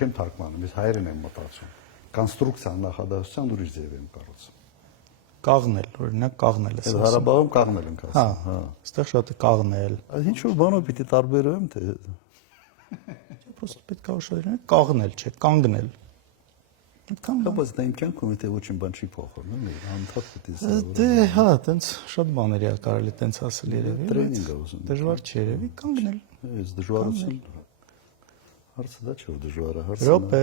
չեմ թարգմանում, ես հայերեն եմ մտածում։ Կոնստրուկցիան նախադասության ուրիշ ձև եմ կառուցում։ Կաղնել, օրինակ կաղնել է։ Այդ Ղարաբաղում կաղնել ենք ասում, հա։ Այստեղ շատ է կաղնել։ Այդ ինչ-որ բանով պիտի տարբերեմ, թե Պրոստը պետք է ուշադրել կաղնել, չէ, կանգնել։ Այդքան բայց դա իմ կյանքում եթե ոչինչ բան չի փոխվում, էլի, անդադ պիտի սա։ Դե, հա, տենց շատ բաների է կարելի տենց ասել երևի։ Տրեյնինգ է ուզում։ Դժվար չի երևի կանգնել։ Այս դժվարություն հարցը դա չէ, որ դժվար է, հարցը։ Ռոպե,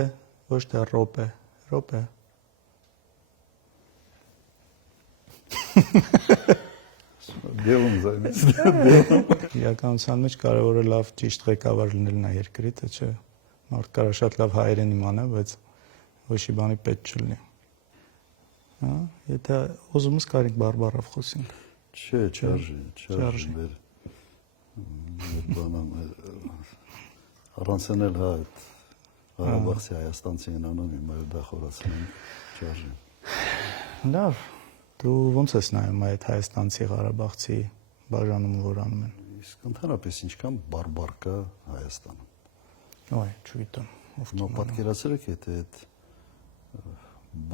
ոչ թե ռոպե, ռոպե։ Դեում զայնից։ Իրականության մեջ կարևորը լավ ճիշտ ղեկավար լինելն է երկրի, թե չէ։ Մարդ կարա շատ լավ հայերեն իմանա, բայց ոչի բանի պետք չլինի։ Հա, եթե ուզում ես կարիք բարբառով խոսենք։ Չէ, չարժի մեր բանը առանցնել հա այդ Ղարաբաղցի Հայաստանցի են անում, հիմա դա խորացնեմ, չարժի։ Լավ, դու ո՞նց ես նայում այդ հայաստանցի Ղարաբաղցի բաժանումը, որ անում են։ Իսկ ընդհանրապես ինչքան բարբար կա Հայաստանում։ Ոայ, չգիտեմ, ով Նո պատկերացրեք, եթե այդ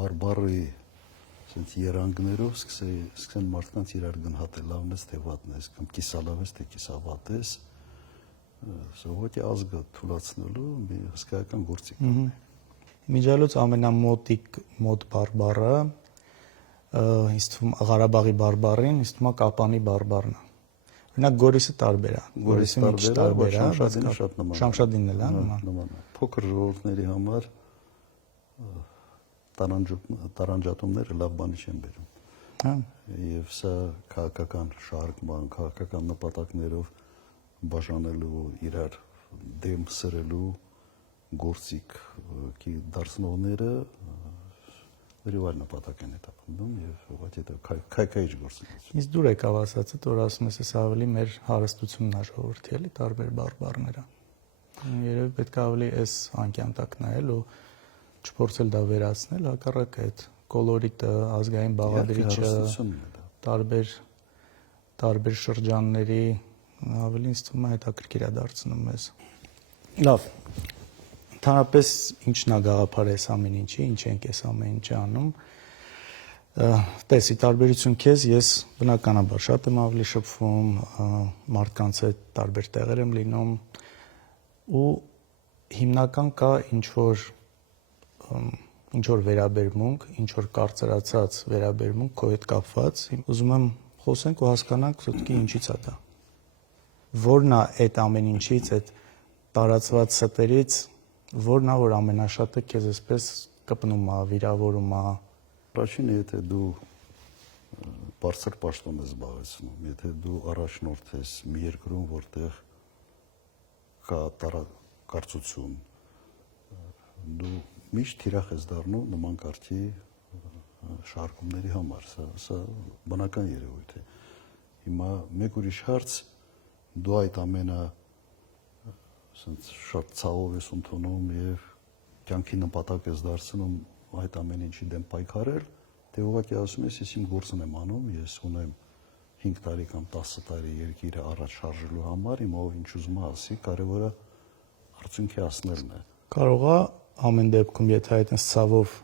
բարբարի ասենց երանգներով սկսեն մարդկանց իրար գնահատել, լավն ես թե վատն ես, կամ կիսալավ ես թե կիսավատ ես, սովետի ազգը թուլացնելու մի հսկայական գործիք է։ Միջալոց ամենամոտ բարբառը ինձ թվում Ղարաբաղի բարբառին, ինձ թվում է Կապանի բարբառն է։ Օրինակ Գորիսը տարբեր է։ Գորիսը մի քիչ տարբեր է, Շամշադինը շատ նման է։ Շամշադինն էլ է նման։ Փոքր ժողովուրդների համար տարանջատումները լավ բանի չեն բերում։ Հա։ Եվ սա քաղաքական շարժման, քաղաքական նպատակներով բաժանելու, իրար դեմ սրելու գործիք դարձնողները Ռիվալ նպատակ են հետապնդում եւ ուղղակի դա քայքայիչ գործընթաց։ Իսկ դուր եկավ ասածը, որ ասում ես, ավելի մեր հարստությունն է ժողովրդի, էլի տարբեր բարբառները։ Երևի պետք է ավելի այս անկյան տակ նայել ու չփորձել դա վերացնել, հակառակը այդ կոլորիտը, ազգային բաղադրիչը, տարբեր շրջանների ավելի ինձ թվում է հետաքրքիր է դարձնում մեզ։ Լավ։ Ընդհանրապես ինչն է գաղափարը այս ամեն ինչի, ինչ ենք այս ամեն ինչը անում։ Տեսի տարբերություն քեզ, ես բնականաբար շատ եմ ավելի շփվում, մարդկանց հետ տարբեր տեղեր եմ լինում ու հիմնական կա ինչ որ վերաբերմունք, ինչ որ կարծրացած վերաբերմունք քո հետ կապված, ուզում եմ խոսենք ու հասկանանք սուտքի ինչից է դա։ Որն է այդ ամեն ինչից, այդ տարածված ստերից, որն է որ ամենաշատը քեզ այսպես կպնում է, վիրավորում է։ Առաջինը, եթե դու բարձր պաշտոն ես զբաղեցնում, եթե դու առաջնորդ ես մի երկրում, որտեղ կա տարակարծություն, դու միշտ թիրախ ես դառնում նման կարգի շարժումների համար, սա բնական երևույթ է։ Հիմա մեկ ուրիշ հարց, դու այդ ամենը շատ ցավով ես ընդունում եւ կյանքի նպատակ ես դարձնում այդ ամեն ինչի դեմ պայքարել, թե ուղղակի ասում ես, ես իմ գործն եմ անում, ես ունեմ 5 տարի կամ 10 տարի երկիրը առաջ շարժելու համար, իմ ով ինչ ուզում է ասի, կարևորը արդյունքի հասնելն է։ Կարող է ամեն դեպքում, եթե այդպես ցավով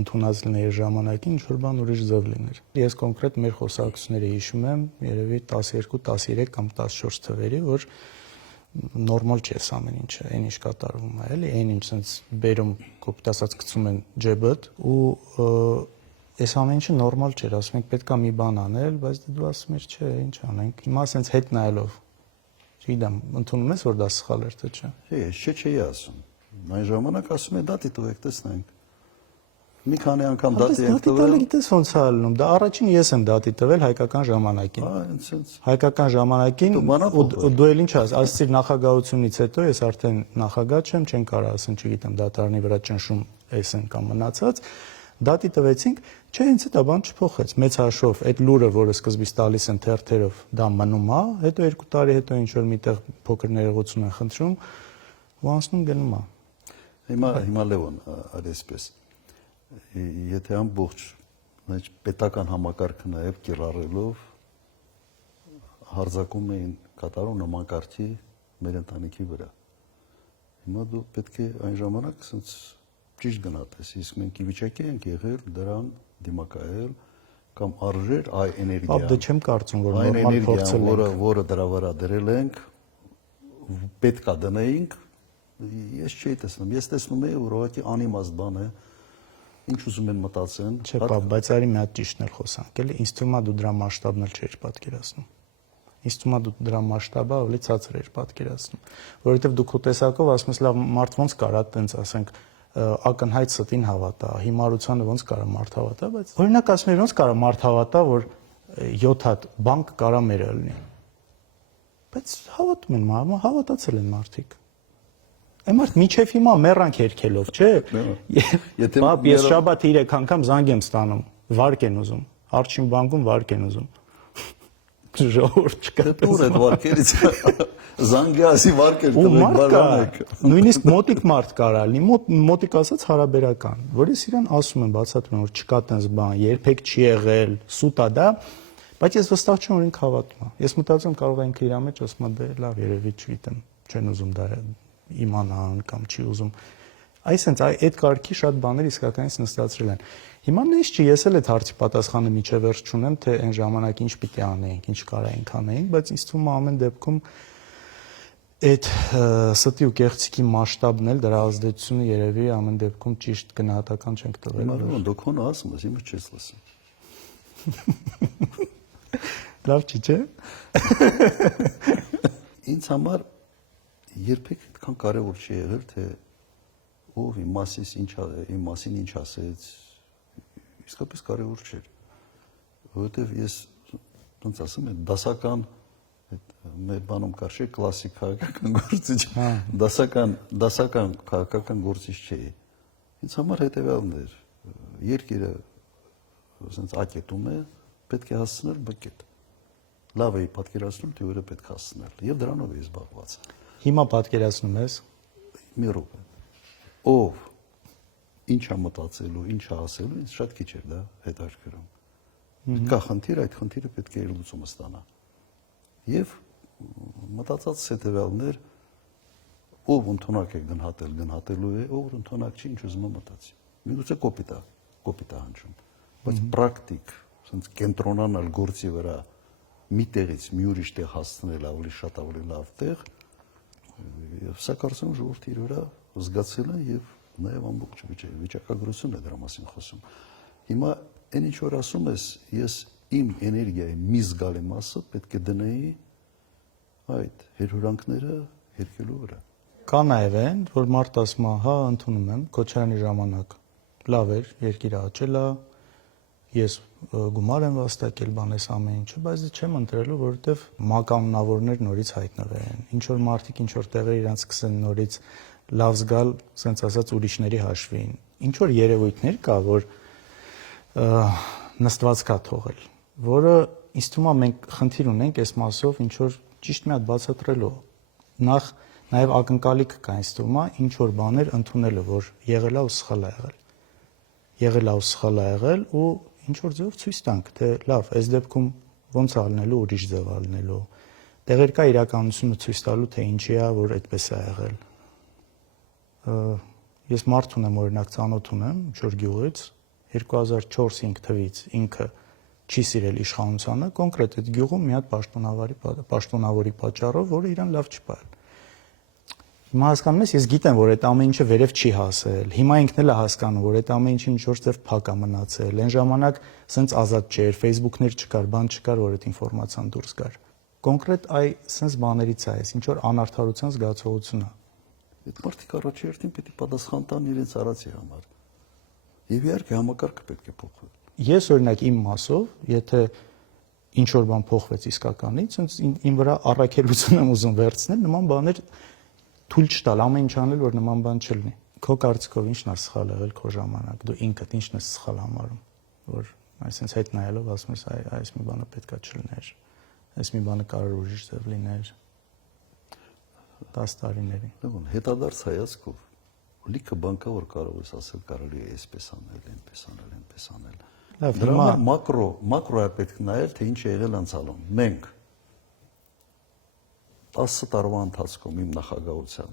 ընդունած լիներ ժամանակին, ինչ որ բան ուրիշ ձև լիներ։ Ես կոնկրետ մեր խոսակցությունները հիշում եմ, երևի 12, 13 կամ 14 թվերի, որ նորմալ չէ ամեն ինչը, այն ինչ կատարվում է, էլի, այն ինչ sense բերում, կոպիտ ասած գցում են ջեբդ ու այս ամեն ինչը նորմալ չէր, ասում ենք պետքա մի բան անել, բայց դու ասում ես չէ, ինչ անենք։ Հիմա sense հետ նայելով, չգիտեմ, ընդունում ես որ դա սխալ էր, թե չէ։ Ես չէի ասում։ Այն ժամանակ ասում եմ դատի տվեք, տեսնենք։ Մի քանի անգամ դատի ենք տվել։ Դատի գիտես ոնց է ալնում։ Դա առաջին ես եմ դատի տվել հայկական ժամանակին։ Հայկական ժամանակին ու դու էլ ինչ ասացիր նախագահությունից հետո ես արդեն նախագահ չեմ, չեն կարող ասեն, չգիտեմ, դատարանի վրա ճնշում էսեն կամ մնացած։ Դատի տվեցինք, չէ, ինձ դա բան չփոխեց։ Մեծ հաշվով այդ լուրը, որը սկզբից տալիս են թերթերով, դա մնում է, հետո 2 տարի հետո ինչ որ միտեղ փոքր ներողություն են խնդրում, ու անցնում գնում է։ Հիմա Լևոն, այսպես եթե ամբողջ պետական համակարգը նաև կիրառելով հարձակում էին կատարում նման կարգի մեր ընտանիքի վրա։ Հիմա դու պետք է այն ժամանակ ասենց ճիշտ գնահատես, իսկ մենք ի վիճակի ենք եղել դրան դիմակայել կամ արժեր այ էներգիան։ Դե չեմ կարծում, որ այն նորմալ էներգիան, փորձել ենք։ որը դրա վրա դրել ենք, պետքա դնեինք, ես չէի տեսնում։ Ես տեսնում եի, որ ուղղակի անիմաստ բան է, ինչ ուզում են մտածեն։ Չէ, բայց արի մի հատ ճիշտն էլ խոսանք, էլի ինձ թվում է դու դրա մասշտաբն էլ չէիր պատկերացնում։ Ինձ թվում է դու դրա մասշտաբը ավելի ցածր էր պատկերացնում, որովհետև դու քո տեսակով ասում ես, լավ, մարդ ոնց կարա տենց ասենք ակնհայտ ստին հավատա, հիմարությանը ոնց կարա մարդ հավատա, բայց օրինակ ասում եմ ոնց կարա մարդ հավատա, որ 7 հատ բանկ կարա մերը լինի։ Բայց հավատում են, հավատացել են մարդիկ։ Այն մարդ միջև հիմա մեռանք երկելով, չէ։ Եթե Բա ես շաբաթ 3 անգամ զանգ եմ ստանում, վարկ են ուզում, Արչին բանկում վարկ են ուզում։ Ժողովուրդ չկա։ դուր այդ վարկերից զանգյասի վարկեր Ու տվեք մարդ կա, բաժանեք։ նույնիսկ մոտիկ մարդ կարա լինի, մոտիկ ասած հարաբերական, որ ես իրան ասում եմ, բացատրում եմ, որ չկա տենց բան, երբեք չի եղել, սուտ է դա, բայց ես վստահ չեմ, որ ինքը հավատում է։ Ես մտածում կարող է ինքը իր մեջ ասում է, դե լավ, երևի չգիտեմ, չեն ուզում դա իմանան կամ չի ուզում։ Այսինքն այդ կարգի շատ բաներ իսկականից նստածրել են։ Հիմա նույնիսկ չի, ես էլ այդ հարցի պատասխանը միջև վերջ չունեմ, թե այն ժամանակ ինչ պիտի անեինք, ինչ կարայինք անեինք, բայց ինձ թվում է ամեն դեպքում այդ ստի ու կեղծիքի մասշտաբն էլ դրա ազդեցությունը երևի ամեն դեպքում ճիշտ գնահատական չենք տվել։ Հիմա դու քոնը ասում ես, իմը չես լսում։ Լավ չի, չէ՞։ Ինձ համար երբեք այդքան կարևոր չի եղել, թե ով իմ մասին ինչ ասեց, իսկապես կարևոր չէր, որովհետև ես ոնց ասում եմ, դասական մեր բանում կար չէ կլասիկ քաղաքական գործիչ, դասական քաղաքական գործիչ չէի։ Ինձ համար հետևյալն էր, երկիրը ասենց ակետում է, պետք է հասցնել բկետ։ Լավ էի պատկերացնում, թե որը պետք է հասցնել, եւ դրանով էի զբաղված։ Հիմա պատկերացնում ես մի րոպե։ Ով ինչ է մտածելու, ինչ է ասելու, ինձ շատ քիչ էր դա հետաքրքրում։ Կա խնդիր, այդ խնդիրը պետք է լուծումը ստանա։ Եվ մտածած հետևյալներ, ով ընդունակ է գնահատելու է, ով ընդունակ չի, ինչ ուզում է մտածի։ Միգուցե կոպիտ է հնչում, բայց պրակտիկ, ասենց կենտրոնանալ գործի վրա մի տեղից մի ուրիշ տեղ հասցնել ավելի շատ ավելի լավ տեղ, եւ սա կարծում եմ ժողովրդի իր վրա զգացել է եւ նաեւ ամբողջ վիճակագրությունն է դրա մասին խոսում։ Հիմա այն ինչ որ ասում ես, ես իմ էներգիայի մի զգալի մասը պետք է դնեի այդ հերհուրանքները հերկելու վրա։ Կա նաև այն, որ մարդ ասում է, հա, ընդունում եմ, Քոչարյանի ժամանակ լավ էր, երկիրը աճել է, ես գումար եմ վաստակել, բանես ամեն ինչը, բայց չեմ ընտրելու, որովհետև մականունավորներ նորից հայտնվեն։ Ինչ որ մարդիկ ինչ որ տեղեր իրանց սկսեն նորից լավ զգալ, ասենց ասած ուրիշների հաշվին։ Ինչ որ երևույթներ կա, որ նստված կա թողել, որը ինձ թվում է մենք խնդիր ունենք այս մասով ինչ որ ճիշտ մի հատ բացատրելու։ Նախ նաև ակնկալիք կա ինձ թվում է ինչ որ բաներ ընդունելը, որ եղել է ու սխալ է եղել։ Եղել է ու սխալ է եղել ու ինչ որ ձևով ցույց տանք, թե լավ, այս դեպքում ոնց է լինելու, ուրիշ ձև է լինելու։ Տեղեր կա իրականությունը ցույց տալու, թե ինչի է, որ այդպես է եղել։ Ես մարդ ունեմ, օրինակ ծանոթ ունեմ, Շոր գյուղից 2004-5 թվից ինքը չի սիրել իշխանությանը, կոնկրետ այդ գյուղում մի հատ պաշտոնավորի պատճառով, որը իրան լավ չի պահել։ Հիմա հասկանում ես, ես գիտեմ, որ այդ ամեն ինչը վերև չի հասել։ Հիմա ինքն էլ է հասկանում, որ այդ ամեն ինչը ինչ-որ ձև փակ է մնացել։ Այն ժամանակ սենց ազատ չէր, Facebook-ներ չկար, բան չկար, որ այդ ինֆորմացիան դուրս գար։ Կոնկրետ սենց բաներից է, ինչ որ անարդարության զգացողություն է։ Այդ մարդիկ առաջերտին պետք է պատասխան տան իրենց արածի համար։ Եվ իհարկե համակարգը պետք է փոխվի։ Ես օրինակ իմ մասով, եթե ինչ որ բան փոխվեց իսկականից, իմ վրա առաքելություն եմ ուզում վերցնել, նման բաներ թույլ չտալ, ամեն ինչ անել, որ նման բան չլինի։ Քո կարծիքով ի՞նչն է սխալ եղել քո ժամանակ։ Դու ինքդ ի՞նչն ես սխալ համարում, որ այսինքն հետ նայելով ասում ես, այս մի բանը պետքա չլիներ, այս մի բանը կարող ուրիշ ձև լիներ 10 տարիների։ Դե հետադարձ հայացքով լիքը բան կա, որ կարող ես ասել, կարելի է այսպես անել, այնպես անել, այնպես անել։ Լավ, դրա հիմա մակրոյա պետք է նայել, թե ինչ է եղել անցյալում։ Մենք 10 տարվա ընթացքում իմ նախագահության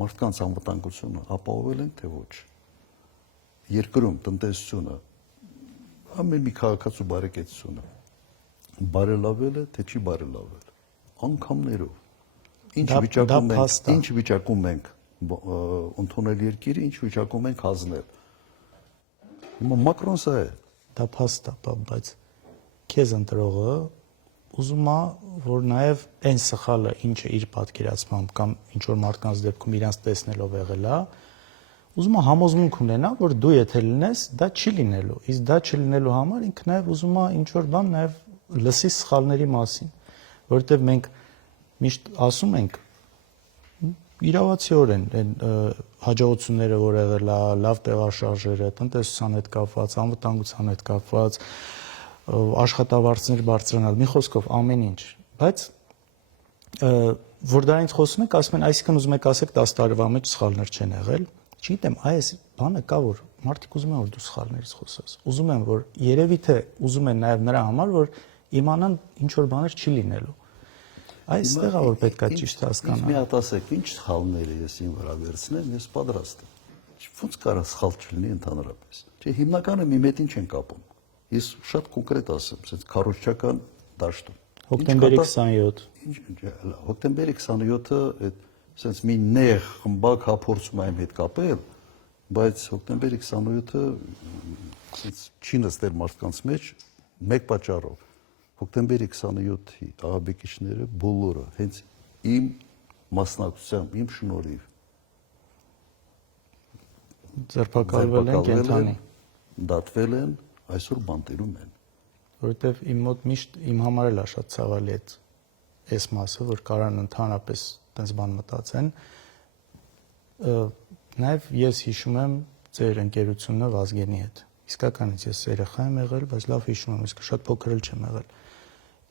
մարդկանց անվտանգությունը ապահովել ենք, թե ոչ։ Երկրում տնտեսությունը, ամեն մի քաղաքացու բարեկեցությունը բարելավել է, թե չի բարելավել։ Անգամներով։ Ինչ վիճակում ենք ընդունել երկիրը, ինչ վիճակում ենք հանձնել։ Հիմա Մակրոն սա է։ Դա փաստ է, բայց քեզ ընտրողը ուզում է, որ նաև այն սխալը, ինչը իր պատկերացմամբ կամ ինչ որ մարդկանց դեպքում իրանց տեսնելով եղել է, ուզում է համոզմունք ունենա, որ դու եթե լինես, դա չի լինելու։ Իսկ դա չլինելու համար ինքը նաև ուզում է ինչ որ բան նաև լսի սխալների մասին, որովհետև մենք միշտ ասում ենք իրավացիորեն այն հաջողությունները, որ եղել է, լավ տեղաշարժերը, տնտեսության հետ կապված, անվտանգության հետ կապված, աշխատավարձներ բարձրանալ, մի խոսքով ամեն ինչ, բայց որ դրանից խոսում եք, ասում են, այսինքն ուզում եք ասեք 10 տարվա մեջ սխալներ չեն եղել, չգիտեմ, այս բանը կա, որ մարդիկ ուզում են, որ դու սխալներից խոսես, ուզում են, որ երևի թե ուզում են նաև նրա համար, որ իմանան ինչ որ բաներ չի լինելու։ Այստեղ է որ պետքա ճիշտ հասկանալ։ Մի հատ ասեք, ինչ սխալները ես ին վրա վերցնեմ, ես պատրաստ եմ։ Ոնց կարա սխալ չլինի ընդհանրապես։ Չէ, հիմնականը մի մետին չեն կապում։ Ես շատ կոնկրետ ասեմ, ասես քարոզչական դաշտում։ Հոկտեմբերի 27։ Հոկտեմբերի 27-ը այդ ասես մի նեղ խմբակ հափորձում եմ հետ կապել, բայց հոկտեմբերի 27-ը ասես չի նստել մարդկանց մեջ մեկ պատճառով։ Հոկտեմբերի 27-ի աղաբեկիչները բոլորը հենց իմ մասնակցությամբ, իմ շնորհիվ ձերբակալվել են կենթանի, դատվել են, այսօր բանտերում են։ Որովհետև իմ մոտ միշտ իմ համար էլ է շատ ցավալի այս մասը, որ կարան ընդհանրապես տես բան մտածեն։ Նաև ես հիշում եմ ձեր ընկերությունը Վազգենի հետ։ Իսկականից ես երեխա եմ եղել, բայց լավ հիշում եմ, իսկ շատ փոքր էլ չեմ եղել։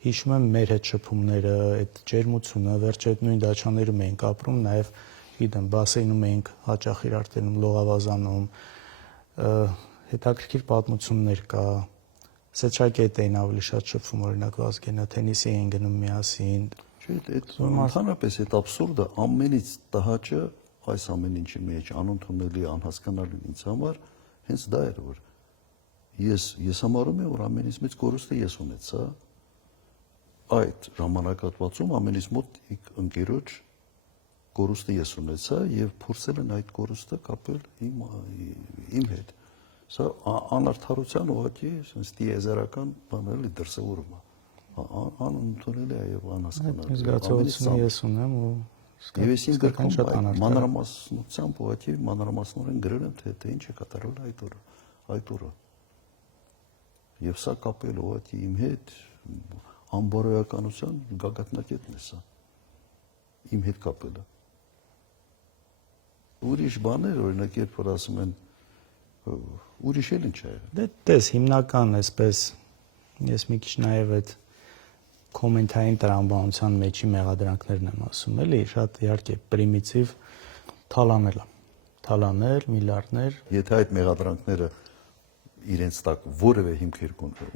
Հիշում եմ մեր հետ շփումները, այդ ջերմությունը, վերջը այդ նույն դաչաներում էինք ապրում, նաև գիտեմ, բասեյնում էինք հաճախ իրար տենում, լողավազանում, հետաքրքիր պատմություններ կա։ Սեչակետ էին ավելի շատ շփվում, օրինակ Վազգենը, թենիսի էին գնում միասին։ Չէ, այդ ընդհանրապես այդ աբսուրդը ամենից տհաճը այս ամեն ինչի մեջ անընդունելի, անհասկանալի ինձ համար հենց դա էր, որ ես համարում եմ, որ ամենից մեծ կորուստը ես ունեցա այդ ժամանակահատվածում ամենից մոտ ընկերոջ կորուստը ես ունեցա եւ փորձել են այդ կորուստը կապել իմ հետ։ Սա անարդարության ուղղակի sense տիեզերական բան էլի դրսևորում է։ Անընդունելի է եւ անհասկանալի։ Զգացողությունը ես ունեմ ու եւ ես ինձ գրքում մանրամասնությամբ ուղղակի մանրամասնորեն գրել եմ թե ինչ է կատարվել այդ օրը։ Եվ սա կապել ուղղակի իմ հետ անբարոյականության գագաթնակետն է սա։ Իմ հետ կապելը։ Ուրիշ բաներ, օրինակ, երբ որ ասում են ուրիշ էլ ինչ է։ Դե տես հիմնական այսպես ես մի քիչ նաև այդ կոմենտային տրամաբանության մեջի մեղադրանքներն եմ ասում, էլի շատ իհարկե պրիմիտիվ թալանել, միլիարդներ։ Եթե այդ մեղադրանքները իրենց տակ որևէ հիմքեր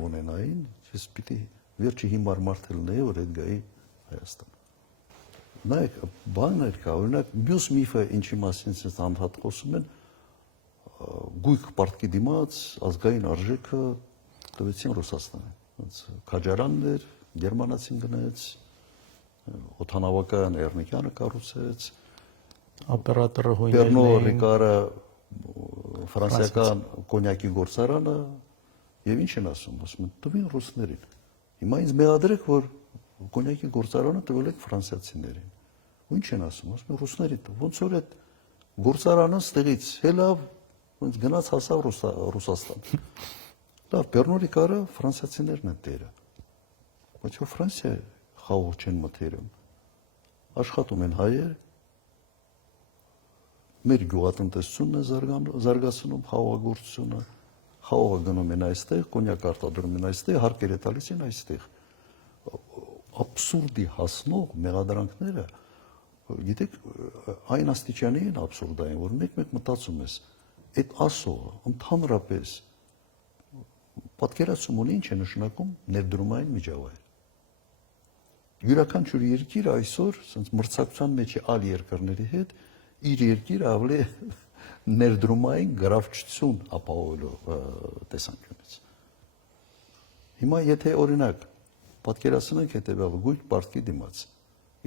ունենային, ես պիտի վերջի հիմար մարդ լինեի, որ այդ գայի Հայաստան։ Նայեք, բաններ կա, օրինակ մյուս միֆը ինչի մասին ցած անդադ խոսում են, գույք պարտքի դիմաց ազգային արժեքը տվեցին Ռուսաստանին։ Ոնց քաջարաններ, գերմանացին գնաց, օթանավակայան Էրնիկյանը կառուցեց, օպերատորը Պերնո Ռիկարը ֆրանսիական կոնյակի գործարանը եւ ինչ են ասում են տվին ռուսներին։ Հիմա ինձ մեղադրեք, որ կոնյակի գործարանը տվել եք ֆրանսիացիներին։ Ու ինչ են ասում ռուսներին։ Ոնց որ այդ գործարանը ստեղից հելավ ոնց գնաց հասավ Ռուսաստան։ Լավ, Պերնո Ռիկարը ֆրանսիացիներն են տերը։ Բայց որ Ֆրանսիա խաղող չեն մթերում։ Աշխատում են հայեր, մեր գյուղատնտեսությունն է զարգացնում խաղողագործությունը, խաղողը գնում են այստեղ, կոնյակ արտադրում են այստեղ, հարկեր է տալիս են այստեղ։ Աբսուրդի հասնող մեղադրանքները, գիտեք, այն աստիճանի են աբսուրդային, որ մեկ-մեկ մտածում ես, այդ ասողը ընդհանրապես պատկերացում ունի ինչ է նշանակում ներդրումային միջավայր։ Յուրաքանչյուր երկիր այսօր sense մրցակցության մեջ է այլ երկրների հետ իր երկիրը ավելի ներդրումային գրավչություն ապահովելու տեսանկյունից։ Հիմա եթե օրինակ պատկերացնենք հետևյալը գույք պարտքի դիմաց։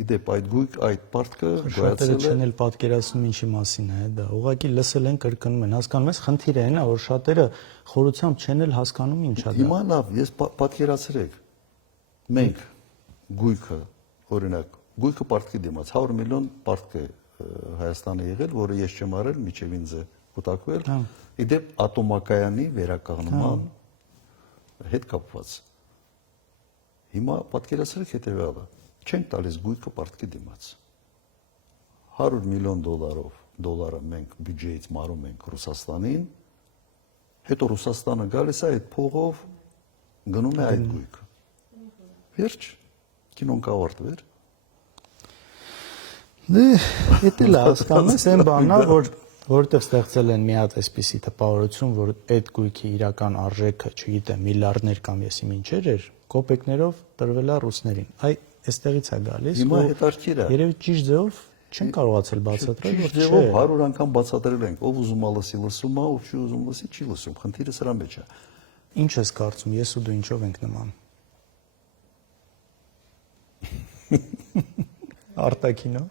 Իդեպ այդ պարտքը Շատերը չեն էլ պատկերացնում ինչի մասին է դա։ Ուղղակի լսել են, կրկնում են։ Հասկանում ես, խնդիրը այն է, որ շատերը խորությամբ չեն էլ հասկանում ինչա դա։ Հիմա լավ, ես պատկերացրեք։ Մենք գույքը, օրինակ, գույքը պարտքի դիմաց 100 միլիոն պարտք է Հայաստանը եղել, որը ես չեմ արել, միջև ինձ է կուտակվել։ Իդեպ ատոմակայանի վերականգնման հետ կապված։ Հիմա պատկերացրեք հետևյալը։ Չենք տալիս գույքը պարտքի դիմաց։ 100 միլիոն դոլարը մենք բյուջեից մարում ենք Ռուսաստանին, հետո Ռուսաստանը գալիս է այդ փողով գնում է այդ գույքը։ Վերջ, կինոն կավարտվեր։ Դե, դա լավ, հասկանում ես, այն բանն է, որտեղ ստեղծել են մի հատ այսպիսի տպավորություն, որ այդ գույքի իրական արժեքը, չգիտեմ, միլիարդներ կամ եսի ինչեր էր, կոպեկներով տրվել է ռուսներին։ Այստեղից է գալիս։ Հիմա հետաքրքիր է։ Երևի ճիշտ ձևով չեն կարողացել բացատրել, որ չէ։ Ճիշտ ձևով 100 անգամ բացատրել ենք, ով ուզում է լսի, լսում է, ով չի ուզում լսի, չի լսում։ Խնդիրը սրա մեջ է։ Ինչ ես կարծում, ես ու դու ինչով ենք նման։ Արտակինով։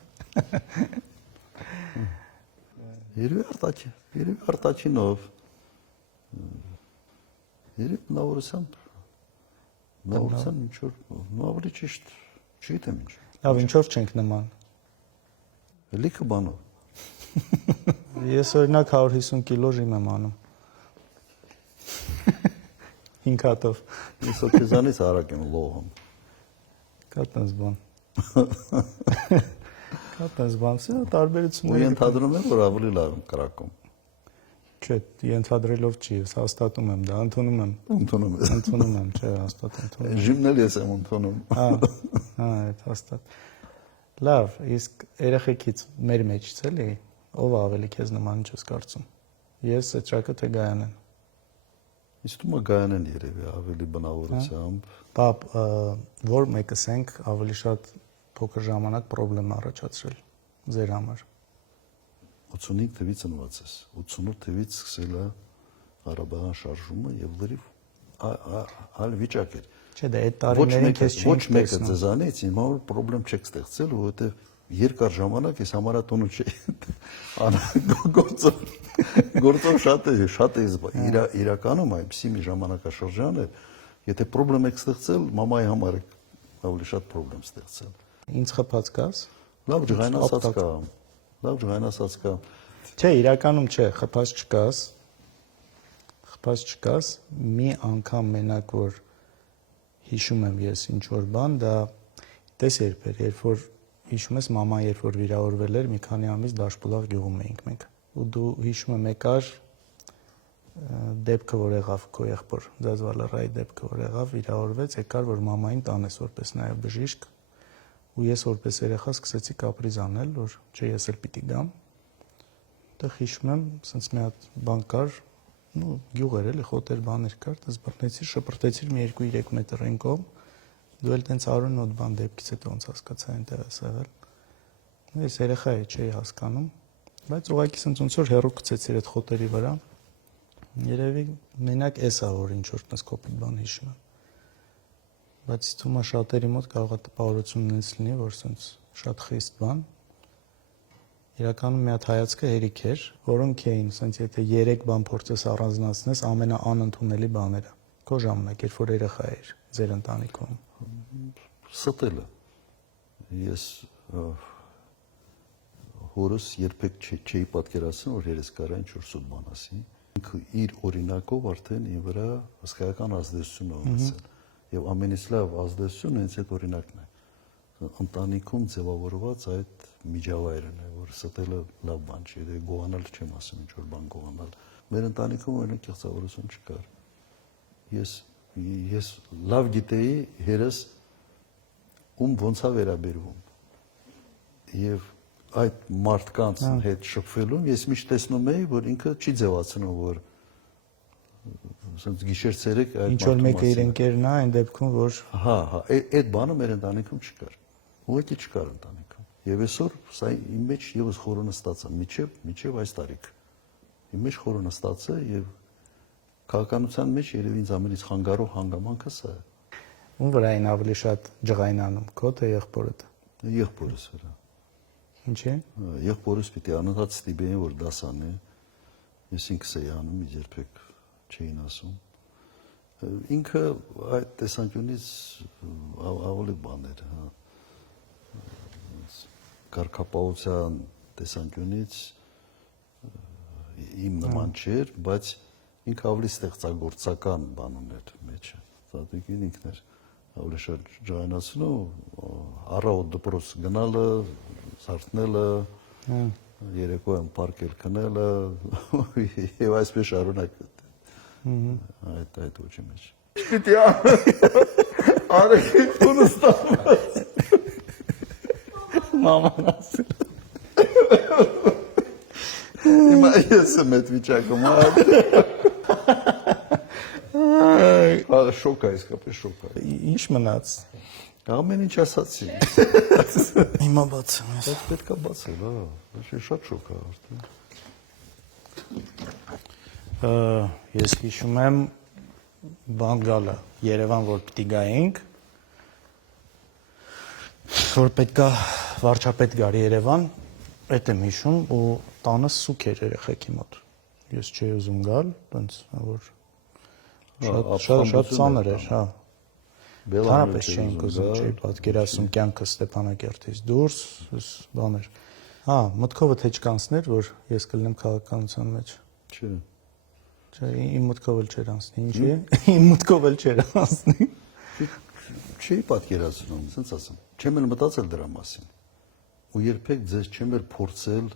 Երևի արտակինով։ Երևի նավորությամբ ինչ-որ ավելի ճիշտ չգիտեմ ինչ։ Լավ, ինչով չենք նման։ Լիքը բանով։ Ես օրինակ 150 կիլո ժիմ եմ անում։ 5 հատով։ Ես օքեզանից արագ եմ լողում։ Կա տես բան։ Կա տես բան, սա տարբերություններ։ Ու ենթադրում եմ, որ ավելի լավ եմ կրակում։ Չէ, ենթադրելով չի, ես հաստատում եմ դա, ընդունում եմ։ Ընդունում եմ, չէ, հաստատ ընդունում։ Ժիմն էլ ես եմ ընդունում։ Այդ հաստատ։ Լավ, իսկ երեխեքից մեր մեջից էլի, ով ավելի քեզ նման ինչ ես կարծում։ Ես, Էջակը, թե Գայանեն։ Իսկ դու Գայանեն երևի ավելի բնավորությամբ։ Պապ, որ մեկս ենք ավելի շատ փոքր ժամանակ խնդրեմ առաջացրել ձեր համար։ 85 թվից ծնված ես, 88 թվից սկսել է Ղարաբաղյան շարժումը եւ լրիվ այլ վիճակ էր։ Չէ, դա այդ տարիներին քեզ չի ոչ մեկը ձեզանից հիմա որ խնդրեմ չեք ստեղծել, որովհետեւ երկար ժամանակ ես համարատոնը չէի։ Գործով շատ է իրականում այնպեսի մի ժամանակաշրջան էր, եթե խնդրեմ եք ստեղծել, մամայի համար եք ավելի շատ խնդրեմ ստեղծել։ Ինձ խփած կաս։ Լավ ջղայնասած կա։ Լավ ջղայնասած կա։ Չէ, իրականում չէ, խփած չկաս։ Խփած չկաս, մի անգամ մենակ որ հիշում եմ ես ինչ որ բան, դա տես երբ էր, երբ որ հիշում ես մաման երբ որ վիրավորվել էր, մի քանի ամիս Դաշպուլաղ գյուղում էինք մենք։ Ու դու հիշում եմ եկար դեպքը որ եղավ քո եղբոր Ձազվալարայի դեպքը որ եղավ, վիրավորվեց, եկար որ մամային տանես որպես նաև բժիշկ։ Ու ես որպես երեխա սկսեցի կապրիզ անել, որ չէ ես էլ պիտի գամ։ Այդտեղ հիշում եմ, ասենց մի հատ բան կար, նո գյուղ էր էլի, խոտեր բաներ կար, դες բռնեցի, շպրտեցի մի 2-3 մետր այն կողմ։ Դու էլ տենց արուն նոտ բան դեպքից հետո ոնց հասկացա այնտեղ ես եղել։ Ես երեխա չէի հասկանում, բայց ուղղակի ասենց ոնց որ հերո գցեցիր այդ խոտերի վրա։ Երևի մենակ էսա որ ինչ որ տես կոպիտ բան հիշում եմ։ Բայց թվում է շատերի մոտ կարող է տպավորություն լինի, որ ասենց շատ խիստ բան։ Իրականում մի հատ հայացքը հերիք էր, որոնք էին, ասենց եթե 3 բան փորձես առանձնացնես, ամենաանընդունելի բաները։ Քո ժամանակ, երբ որ երեխա էր, ձեր ընտանիքում։ Ստելը։ Ես հորս երբեք չէի պատկերացնում, որ երես կարա ինչ-որ սուտ բան ասի։ Ինքը իր օրինակով արդեն իր վրա հսկայական ազդեցություն ունեցել։ Եվ ամենից լավ ազդեցությունը հենց այդ օրինակն է։ Ընտանիքում ձևավորված այդ միջավայրն է, որ ստելը լավ բան չի, դե գողանալ չեմ ասում ինչ որ բան գողանալ։ Մեր ընտանիքում օրինակ կեղծավորություն չկար։ Ես լավ գիտեի հերս ում ոնց է վերաբերվում։ Եվ այդ մարդկանց հետ շփվելուն ես միշտ տեսնում էի, որ ինքը չի ձևացնում, որ ասենց գիշեր-ցերեկ այդ ինչ որ մեկը իր ընկերն է, այն դեպքում որ հա, այդ բանը մեր ընտանիքում չկար։ Ուղղակի չկար ընտանիքում։ Եվ այսօր սա իմ մեջ եւս խորը նստած է, միջև այս տարիք։ Իմ մեջ խորը նստած է եւ քաղաքականության մեջ երևի ինձ ամենից խանգարող հանգամանքը սա է։ Ում վրա են ավելի շատ ջղային անում, քո թե եղբորդ։ Եղբորս վրա։ Ինչի՞։ Եղբորս պիտի անընդհատ ստիպեին, որ դասանի։ Ես ինքս էի անում, ինձ երբեք չէին ասում։ Ինքը այդ տեսանկյունից ավելի բան էր, հա։ Կարգապահության տեսանկյունից իմ նման չէր, բայց ինքը ավելի ստեղծագործական բան ուներ մեջը։ Տատիկին ինքն էր ավելի շատ ջայնացնում, առավոտ դպրոց գնալը, զարթնելը, երեկոյան պարկել քնելը եւ այսպես շարունակ այդ ոչի մեջ։ Պիտի արեք տունը ստանաս։ Մաման ասել։ Հիմա ես եմ այդ վիճակում, շոկ է, իսկապես շոկ է։ Ինչ մնաց։ Ամեն ինչ ասացի։ Հիմա բացեմ ես։ Բայց պետք է բացել, հա, ոչ շատ շոկ է արդեն։ Ես հիշում եմ բան գալը Երևան, որ պիտի գայինք, որ պետքա վարչապետ գար Երևան, այդ եմ հիշում ու տանը սուկ էր երեխեքի մոտ։ Ես չէի ուզում գալ, տենց որ շատ ծանր էր, հա։ Հանրապես չէինք ուզում, չէի պատկերացնում կյանքը Ստեփանակերտից դուրս, բան էր։ Հա, մտքովդ հեչ կանցներ, որ ես կլինեմ քաղաքականության մեջ։ Չէ։ Չէ, իմ մտքով էլ չէր անցնի, ինչի՞։ Իմ մտքով էլ չէր անցնի։ Չէի պատկերացնում, ասենց ասեմ։ Չեմ էլ մտածել դրա մասին։ Ու երբեք ձեզ չեմ էլ փորձել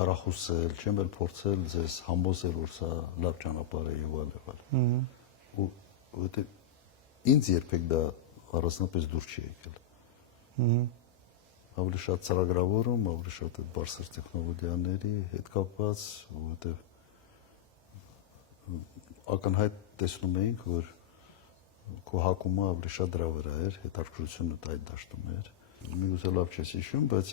խարախուսել, չեմ էլ փորձել ձեզ համոզել, որ սա լավ ճանապարհ է եւ այլ։ Ու որտե ինձ երբեք դա առանձնապես դուր չի եկել։ Ավելի շատ ծրագրավորում, ավելի շատ այդ բարձր տեխնոլոգիաների հետ կապված, որտեղ ակնհայտ տեսնում էինք, որ քո հակումը ավելի շատ դրա վրա էր, հետաքրքրությունը այդ դաշտում էր։ Միգուցե լավ չես հիշում, բայց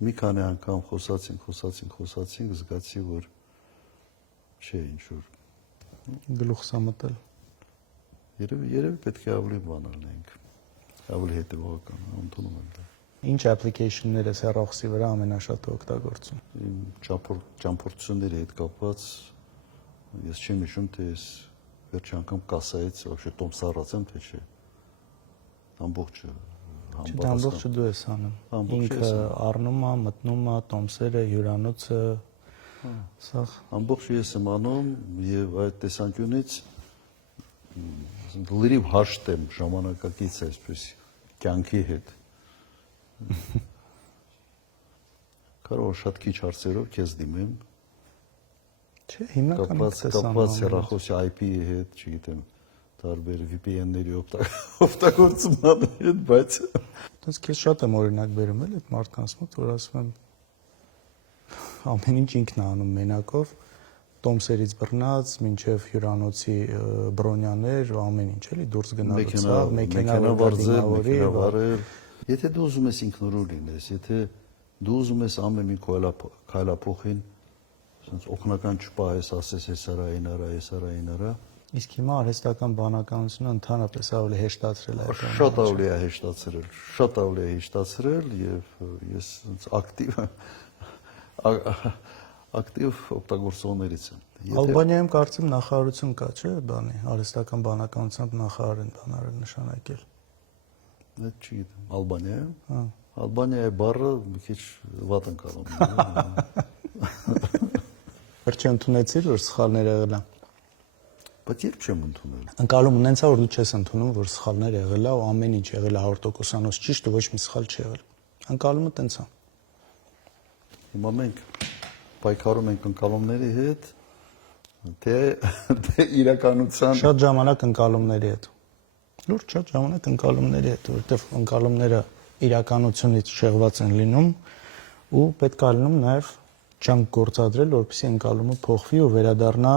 մի քանի անգամ խոսացինք, զգացի, որ չէ, ինչ որ Գլուխ սամտել։ Երևի պետք է ավելի բան անենք, ավելի հետևողական, ընդունում եմ դա։ Ինչ application-ներ ես հեռախոսի վրա ամենաշատը օգտագործում։ Իմ ճամփորդությունների հետ կապված ես չեմ հիշում, թե ես վերջի անգամ կասայից вообще տոմսառած եմ, թե չէ։ Ամբողջը Ամբողջը դու ես անում։ Ինքը առնում է, մտնում է, տոմսերը, հյուրանոցը, սա։ Ամբողջը ես եմ անում եւ այդ տեսանկյունից լրիվ հաշտ եմ ժամանակակից այսպես կյանքի հետ։ Կարող շատ քիչ հարցերով քեզ դիմեմ։ Չէ, հիմնականում կապված հեռախոսի IP-ի հետ, չգիտեմ, տարբեր VPN-ների օգտագործումների հետ, բայց դες քեզ շատ եմ օրինակ բերում էլ այդ մարդկանց մոտ, որ ասում եմ ամեն ինչ ինքն է անում մենակով, տոմսերից բռնած, մինչև հյուրանոցի բրոնյաներ, ամեն ինչ էլի դուրս գնալուց, մեքենա վարել։ Եթե դու ուզում ես ինքնուրույն լինես, եթե դու ուզում ես ամեն մի քայլափոխին ասենց օգնական չպահես, ասես ես արա, իսկ հիմա արհեստական բանականությունը ընդհանրապես ավելի հեշտացրել է այդ շատ ավելի է հեշտացրել եւ ես ասենց ակտիվ օգտագործողներից եմ։ Ալբանիայում կարծեմ նախարարություն կա, չէ՞, բանի, արհեստական բանականությամբ նախարար են բանարել նշանակել։ Դա չգիտեմ, Ալբանիայում։ Հա։ Ալբանիայի բառը մի քիչ վատ ընկալում է։ Վերջի ընդունեցիր, որ սխալներ եղել են։ Բայց երբ չեմ ընդունել։ Ընկալում ունենցա, որ դու չես ընդունում, որ սխալներ եղել է ու ամեն ինչ եղել է 100%-անոց ճիշտ ու ոչ մի սխալ չի եղել։ Ընկալումը տենց է։ Հիմա մենք պայքարում ենք ընկալումների հետ, թե իրականության Շատ ժամանակ ընկալումների հետ։ Լուրջ շատ ժամանակ ընկալումների հետ, որովհետև ընկալումները իրականությունից շեղված են լինում ու պետք է լինում նաև ջանք գործադրել, որպեսզի ընկալումը փոխվի ու վերադառնա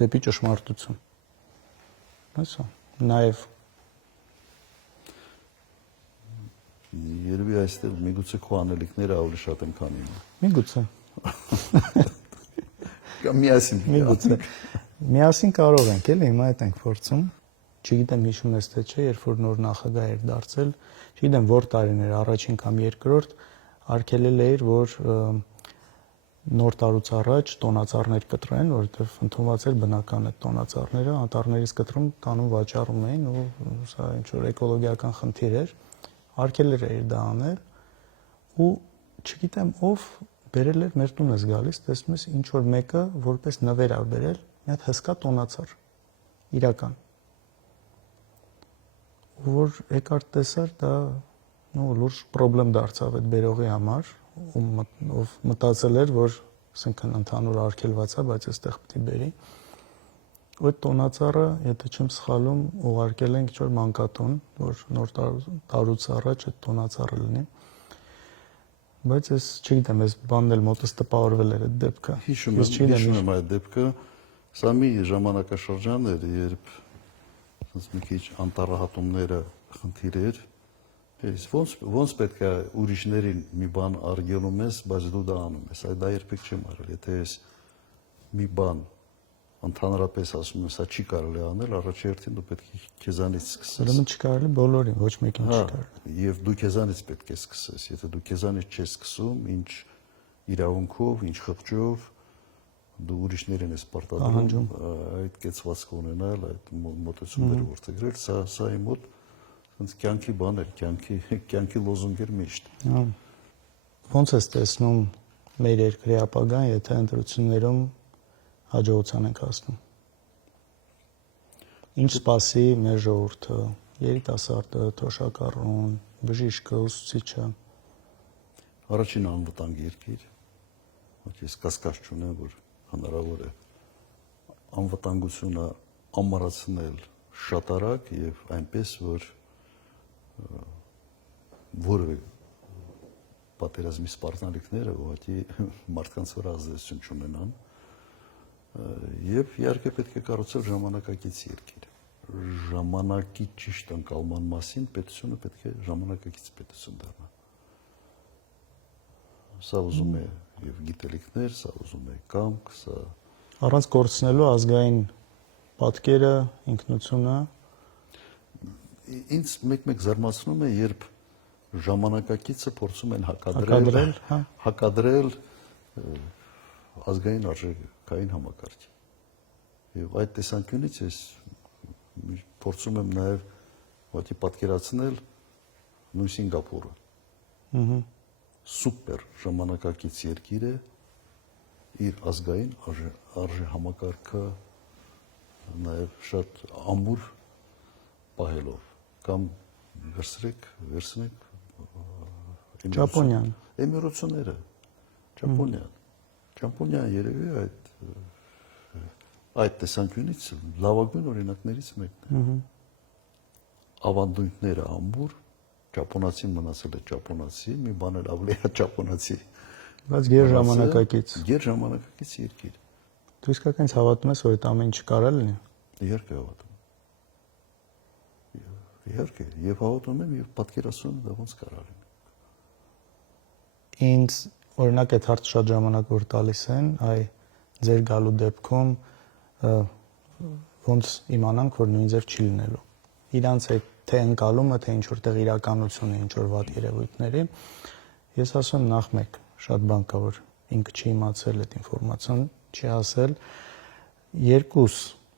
դեպի ճշմարտություն։ Այսա, նաև Երևի այստեղ միգուցե քո անելիքները ավելի շատ են քան իմը։ Միգուցե։ Կամ միասին։ Միգուցե։ Միասին կարող ենք, էլի, հիմա այդ ենք փորձում։ Չգիտեմ հիշում ես թե չէ, երբ որ նոր նախագահ էր դարձել, չգիտեմ որ տարին էր, առաջին կամ երկրորդ, արգելել էր, որ նոր տարուց առաջ տոնածառներ կտրեն, որովհետև ընդունված էր բնական այդ տոնածառները, անտառներից կտրում, տանում վաճառում էին ու սա ինչ որ էկոլոգիական խնդիր էր, արգելել էր դա անել ու չգիտեմ ով բերել էր մեր տուն ես գալիս, տեսնում ես ինչ որ մեկը որպես նվեր ա բերել, մի հատ հսկա տոնածառ, իրական, որ եկար տեսար դա լուրջ խնդրեմ դարձավ այդ բերողի համար, ով մտածել էր, որ ասենքն ընդհանուր արգելված է, բայց այստեղ պետք է բերի։ Այդ տոնածառը, եթե չեմ սխալում, ուղարկել ենք ինչ-որ մանկատուն, որ նոր տարուց առաջ այդ տոնածառը լինի։ Բայց ես չգիտեմ, ես բանն էլ մոտս տպավորվել էր այդ դեպքը։ Հիշում եմ այդ դեպքը, սա մի ժամանակաշրջան էր, երբ մի քիչ անտառահատումները խնդիր էր։ Ոնց պետք է ուրիշներին մի բան արգելում ես, բայց դու դա անում ես, դա երբեք չեմ արել, եթե ես մի բան ընդհանրապես ասում եմ, սա չի կարելի անել, առաջերտին դու պետք է քեզանից սկսես։ Ուրեմն չկարելի բոլորին, ոչ մեկին չկարելի։ Եվ դու քեզանից պետք է սկսես, եթե դու քեզանից չես սկսում, ինչ իրավունքով, ինչ խղճով, դու ուրիշներին ես պարտադրում այդ կեցվածքը ունենալ, այդ մոտեցումները որդեգրել, սա իմ մոտ կյանքի բան էր, կյանքի լոզունգ էր միշտ։ Ոնց ես տեսնում մեր երկրի ապագան, եթե ընտրություններում հաջողության ենք հասնում։ Ինչ սպասի մեր ժողովուրդը, երիտասարդը, թոշակառուն, բժիշկը, ուսուցիչը։ Առաջին անվտանգ երկիր, ես կասկած չունեմ, որ հնարավոր է անվտանգությունը ամառացնել շատ արագ եւ այնպես, որ որևէ պատերազմի սպառնալիքները ուղղակի մարդկանց վրա ազդեցություն չունենան եւ իհարկե պետք է կառուցել ժամանակակից երկիր։ Ժամանակի ճիշտ ընկալման մասին պետությունը պետք է ժամանակակից պետություն դառնա։ Սա ուզում է եւ գիտելիքներ, սա ուզում է կամք, սա առանց կորցնելու ազգային պատկերը, ինքնությունը։ Ինձ մեկ-մեկ զարմացնում է, երբ ժամանակակիցը փորձում են հակադրել ազգային արժեքային համակարգին։ Եվ այդ տեսանկյունից ես փորձում եմ նաև ուղղակի պատկերացնել նույն Սինգապուրը։ Սուպեր ժամանակակից երկիր է իր ազգային արժեհամակարգը նաև շատ ամուր պահելով կամ վերցրեք Ճապոնիան, Էմիրությունները, Ճապոնիան երևի այդ տեսանկյունից լավագույն օրինակներից մեկն է։ Ավանդույթները ամուր, ճապոնացին մնացել է ճապոնացի, մի բան էլ ավելի է ճապոնացի։ Բայց գերժամանակակից երկիր։ Դու իսկականից հավատում ես, որ այդ ամեն ինչ կարա լինի։ Իհարկե հավատում։ Իհարկե, եւ հավատում եմ եւ պատկերացնում եմ դա ոնց կարա լինի։ Ինձ օրինակ այդ հարց շատ ժամանակ որ տալիս են, ձեր գալու դեպքում ոնց իմանանք, որ նույն ձև չի լինելու։ Իրանց այդ թե ընկալումը, թե ինչ որտեղ իրականություն է, ինչ որ վատ երևույթների, ես ասում եմ նախ մեկ, շատ բան կա, որ ինքը չի իմացել այդ ինֆորմացիան, չի ասել։ Երկուս,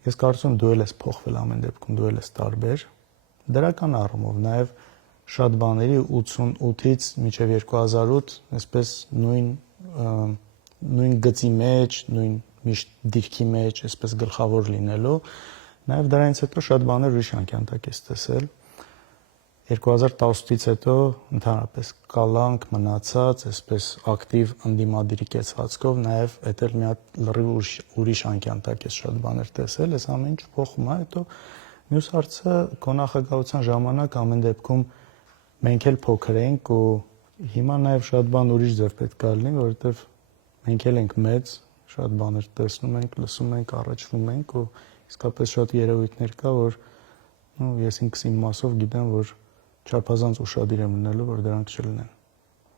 ես կարծում եմ դու ես փոխվել ամեն դեպքում, դու ես տարբեր։ Դրական առումով նաև շատ բաների 88-ից մինչև 2008 այսպես նույն գծի մեջ, նույն միշտ դիրքի մեջ, այսպես գլխավոր լինելու, նաև դրանից հետո շատ բաներ ուրիշ անկյանտակ ես տեսել։ 2018-ից հետո ընդհանրապես կալանք մնացած, այսպես ակտիվ ընդդիմադիրի կեցվածքով, նաև այդ էլ մի հատ լրիվ ուրիշ անկյանտակ ես շատ բաներ տեսել, այս ամեն ինչ փոխում է, հետո մյուս հարցը քո նախագահության ժամանակ ամեն դեպքում մենք էլ փոքր ենք ու հիմա նաև շատ բան ուրիշ ձև պետք է լինի, որովհետև մենք էլ ենք մեծ, շատ բաներ տեսնում ենք, լսում ենք, առաջվում ենք ու իսկապես շատ երևույթներ կա, որ ես ինքս իմ մասով գիտեմ, որ չափազանց ուշադիր եմ լինելու, որ դրանք չլինեն։